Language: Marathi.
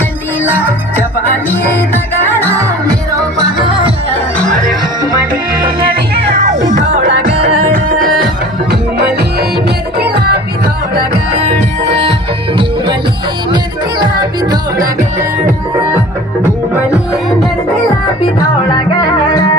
संडीला जपानी दगडा मेरो पहाड घुमली मेरखेला पिथौडा गड घुमली मेरखेला पिथौडा गड घुमली मेरखेला पिथौडा गड घुमली मेरखेला पिथौडा गड